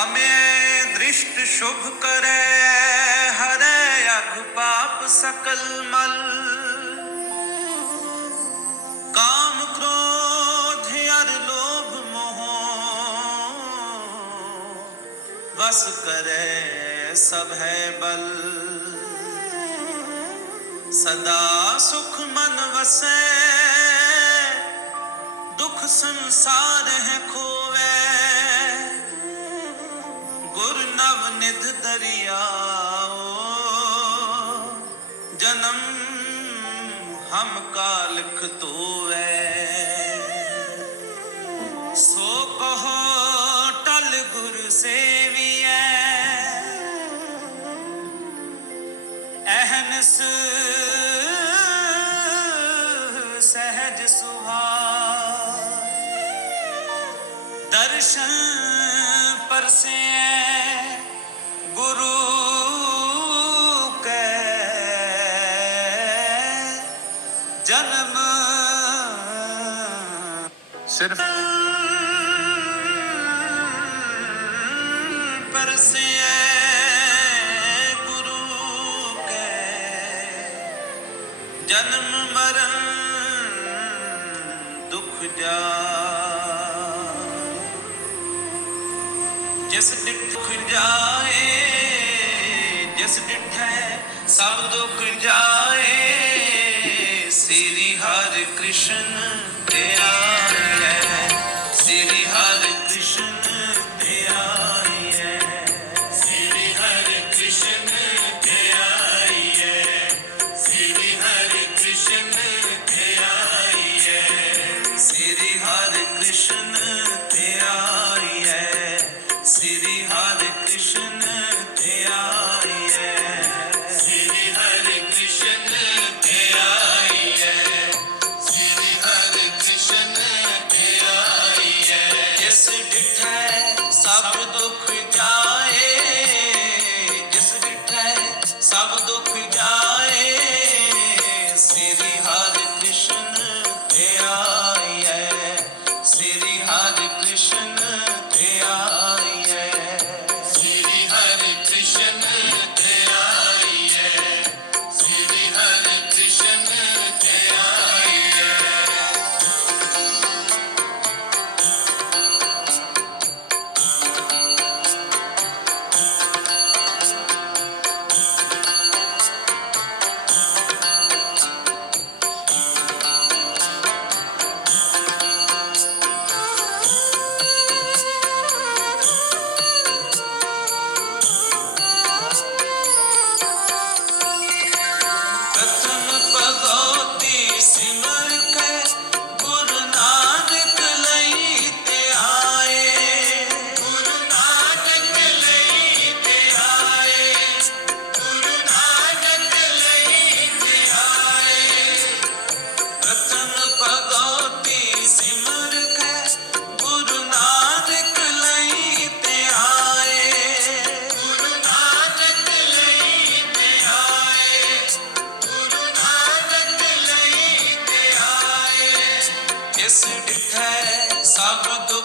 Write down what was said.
हमें दृष्ट शुभ करे हरे अघ पाप सकल मल काम क्रोध अर लोभ मोह बस करे सब है बल सदा सुख मन वसे दुख संसार है खोवे ਨਵ ਨਿਧ ਦਰਿਆਓ, ਜਨਮ ਹਮ ਕਾਲਖ ਤੋਵੈ। ਸੋ ਕਹੋ ਟਲ ਗੁਰ ਸੇਵੀਐ, ਅਹਨਸ ਸਹਿਜ ਸੁਭਾਅ ਦਰਸ਼ਨ ਪਰਸੇ ਗੁਰੂ ਕੈ ਜਨਮ ਸਿਰਫ ਪਰਸੇ ਗੁਰੂ ਕੈ ਜਨਮ ਮਰਨ ਦੁਖ ਜਾ ਜਿਸ ਜਾਏ ਜਿਸ ਡਿਠੈ ਸਭ ਦੁਖ ਜਾਏ। ਸ੍ਰੀ ਹਰਿ ਕ੍ਰਿਸ਼ਨ ਧਿਆਇਐ ਸ੍ਰੀ ਹਰਿ ਕ੍ਰਿਸ਼ਨ ਧਿਆਇਐ ਸ੍ਰੀ ਹਰਿ ਕ੍ਰਿਸ਼ਨ ਧਿਆਇਐ ਸ੍ਰੀ ਹਰਿ ਕ੍ਰਿਸ਼ਨ ਧਿਆਇਐ ਸ੍ਰੀ ਹਰਿ ਕ੍ਰਿਸ਼ਨ সব দুঃখ Sabato.